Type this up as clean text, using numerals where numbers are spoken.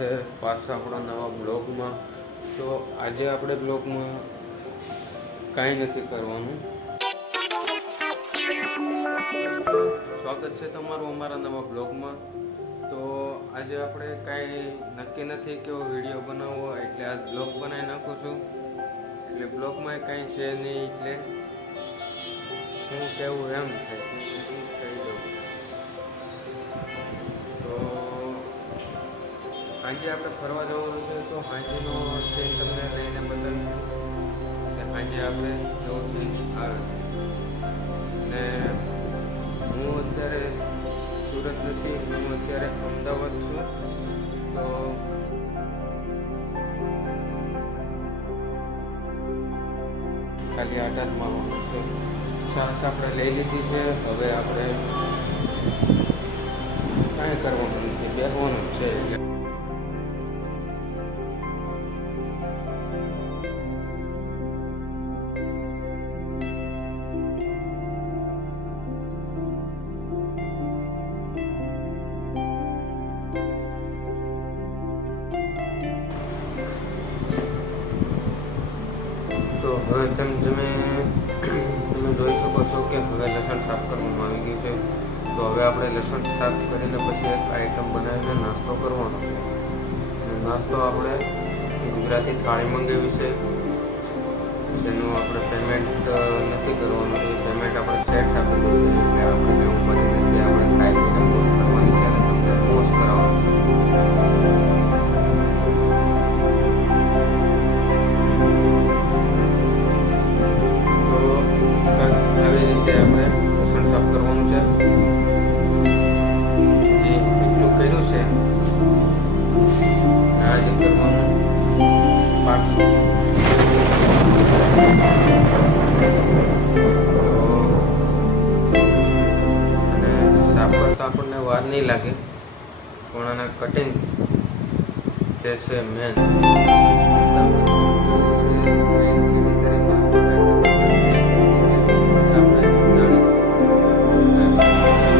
સાથે પાછા આપણા નવા બ્લોગમાં. તો આજે આપણે બ્લોગમાં કાંઈ નથી કરવાનું. સ્વાગત છે તમારું અમારા નવા બ્લોગમાં. તો આજે આપણે કાંઈ નક્કી નથી કેવો વિડીયો બનાવવો, એટલે આ બ્લોગ બનાવી નાખું છું. એટલે બ્લોગમાં કાંઈ છે નહીં, એટલે શું કહેવું એમ થાય કહી દઉં. તો સાંજે આપણે ફરવા જવાનું છે, તો સાંજેનો સીન તમને લઈને બતાવીશું. એટલે સાંજે આપણે એવો સીન આવે છે. ને હું અત્યારે સુરત નથી, હું અત્યારે અમદાવાદ છું. તો ખાલી આટામાં છે. શ્વાસ આપણે લઈ લીધી છે. હવે આપણે કાંઈ કરવાનું નથી, બેસવાનું જ છે. તો હવે તમે જોઈ શકો છો કે હવે લસણ સાફ કરવામાં આવી ગયું છે. તો હવે આપણે લસણ સાફ કરીને પછી એક આઈટમ બનાવીને નાસ્તો કરવાનો છે. નાસ્તો આપણે ગુજરાતી થાળી મંગાવી છે, જેનું આપણે પેમેન્ટ નથી કરવાનું. એ પેમેન્ટ આપણે સેટ આપેલું છે, એટલે આપણે જે ઉપાધિ નથી. આપણે ખાઈ પીને મોજ કરવાની છે અને તમને મોજ કરાવવાની. આવી રીતે આપણે લસણ સાફ કરવાનું છે. જે એટલું કર્યું છે આ જે કરવાનું પાછું. અને સાફ કરતા આપણને વાર નહીં લાગે, પણ આના કટિંગ જે છે મેન